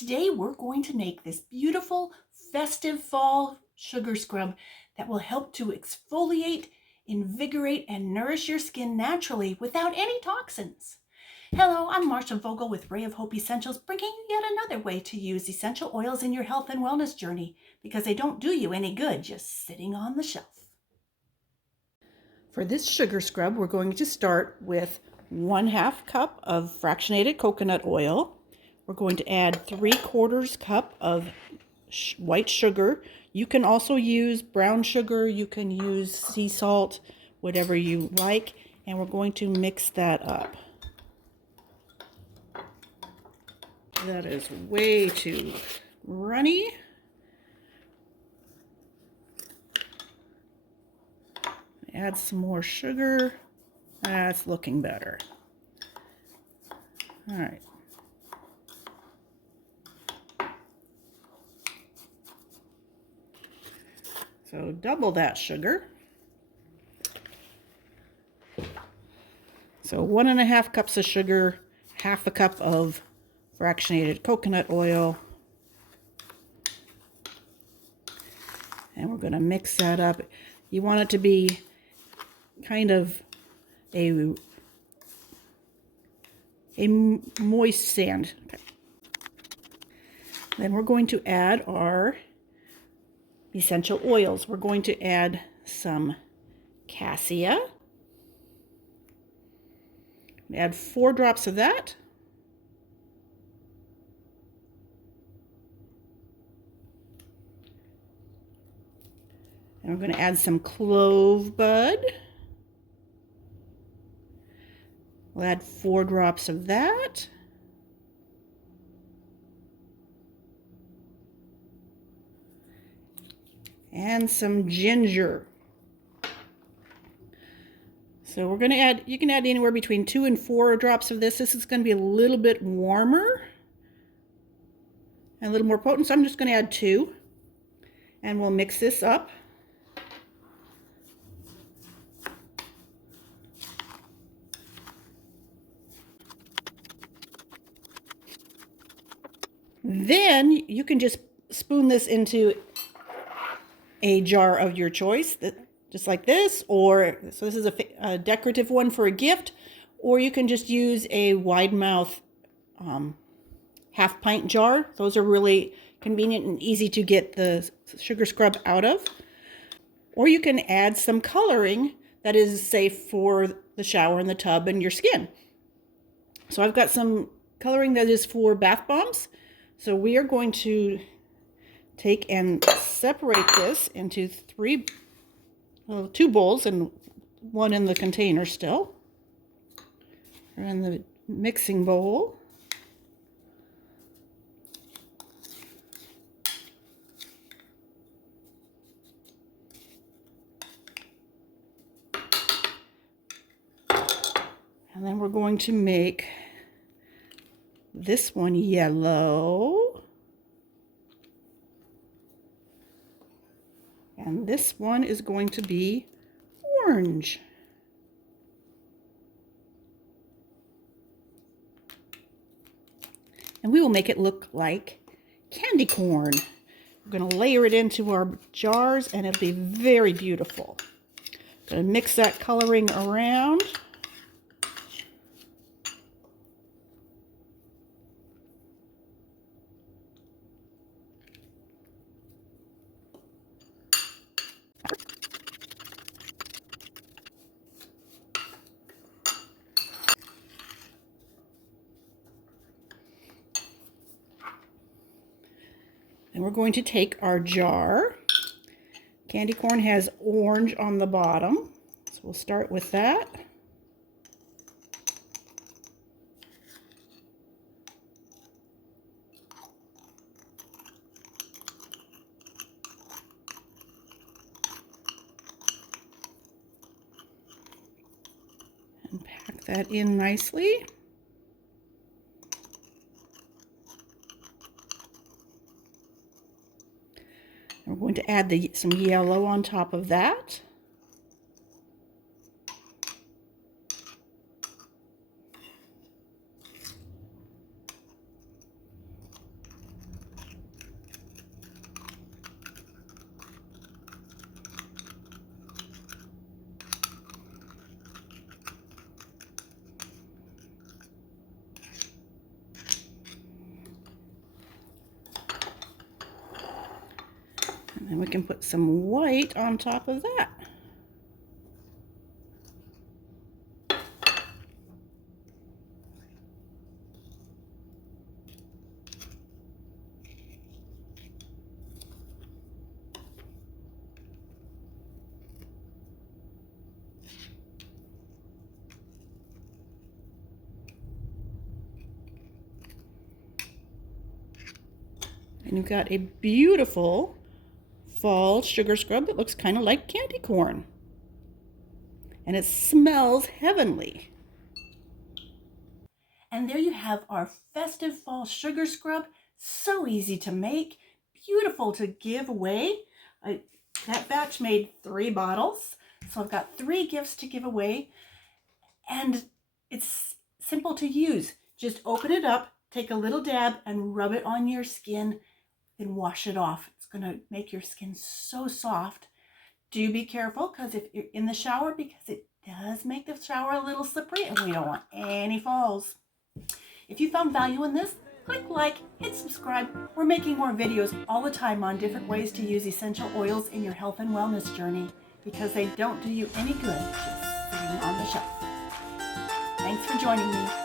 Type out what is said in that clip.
Today we're going to make this beautiful festive fall sugar scrub that will help to exfoliate, invigorate, and nourish your skin naturally without any toxins. Hello, I'm Marsha Vogel with Ray of Hope Essentials, bringing you yet another way to use essential oils in your health and wellness journey because they don't do you any good just sitting on the shelf. For this sugar scrub, we're going to start with 1/2 cup of fractionated coconut oil. We're going to add 3/4 cup of white sugar. You can also use brown sugar, you can use sea salt, whatever you like, and we're going to mix that up. That is way too runny. Add some more sugar. That's looking better. All right. So double that sugar. So 1.5 cups of sugar, 1/2 cup of fractionated coconut oil. And we're going to mix that up. You want it to be kind of a moist sand. Okay. Then we're going to add our essential oils. We're going to add some Cassia. Add 4 drops of that. And we're going to add some clove bud. We'll add 4 drops of that. And some ginger. So we're going to add, you can add anywhere between 2 and 4 drops of this. This is going to be a little bit warmer and a little more potent, so I'm just going to add 2. And we'll mix this up. Then you can just spoon this into a jar of your choice, just like this, or so this is a decorative one for a gift, or you can just use a wide mouth 1/2 pint jar. Those are really convenient and easy to get the sugar scrub out of. Or you can add some coloring that is safe for the shower and the tub and your skin. So I've got some coloring that is for bath bombs. So we are going to take and separate this into 2 bowls and 1 in the container still. Or in the mixing bowl. And then we're going to make this one yellow. And this one is going to be orange. And we will make it look like candy corn. We're going to layer it into our jars and it'll be very beautiful. Going to mix that coloring around. And we're going to take our jar. Candy corn has orange on the bottom, so we'll start with that. And pack that in nicely. We're going to add some yellow on top of that. And then we can put some white on top of that. And you've got a beautiful fall sugar scrub that looks kind of like candy corn. And it smells heavenly. And there you have our Festive Fall Sugar Scrub. So easy to make, beautiful to give away. That batch made 3 bottles, so I've got 3 gifts to give away. And it's simple to use. Just open it up, take a little dab, and rub it on your skin, then wash it off. It's going to make your skin so soft. Do be careful because if you're in the shower, because it does make the shower a little slippery and we don't want any falls. If you found value in this, click like, hit subscribe. We're making more videos all the time on different ways to use essential oils in your health and wellness journey because they don't do you any good just sitting on the shelf. Thanks for joining me.